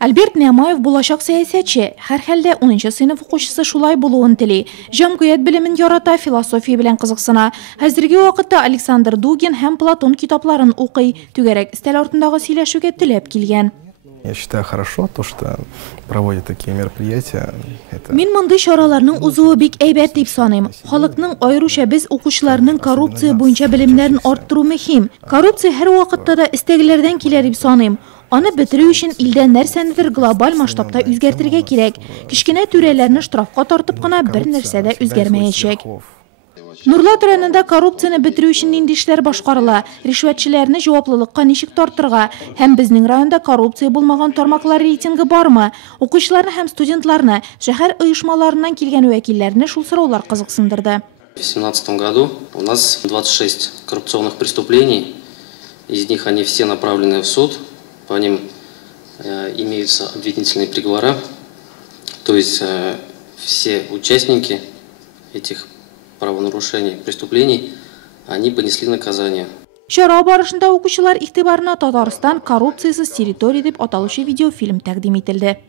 Альберт Неамаев булачак сәясәтче, һәр хәлдә 10нчы сыйныф укучысы шулай булуын тели. Җәмгыять белемен ярата, философия белән кызыксына. Хәзерге вакытта Александр Дугин һәм Платон китапларын укый, түгәрәк өстәл артындагы сөйләшүгә теләп килгән. Я считаю хорошо то, что проводят такие мероприятия. Мин мондый чараларның узуы бик әйбәт дип саныйм. Халыкның, аеруча без укучыларның коррупция буенча белемнәрен арттыру мөһим. Коррупция һәр вакытта да истәгеләрдән килә дип саныйм. Аны бетерү өчен илдә нәрсәнедер глобаль масштабта үзгәртергә кирәк. Кичкенә түрәләрне штрафка тартып кына бер нәрсә дә үзгәрмәячәк. Нурлат районында коррупцияны бетерү өчен нинди эшләр башкарыла, ришвәтчеләрне җаваплылыкка ничек тартырга һәм безнең районда коррупция булмаган тармаклар рейтингы бармы? Укучыларны һәм студентларны, шәһәр оешмаларыннан килгән вәкилләрне шул сораулар кызыксындырды. В 2017 году у нас 26 коррупционных преступлений, из них они все направлены в суд. По ним имеются обвинительные приговоры, то есть все участники этих правонарушений, преступлений, они понесли наказание. Чара барышында укучылар игътибарына Татарстан коррупциясыз территория дип аталучы видеофильм тәкъдим ителде.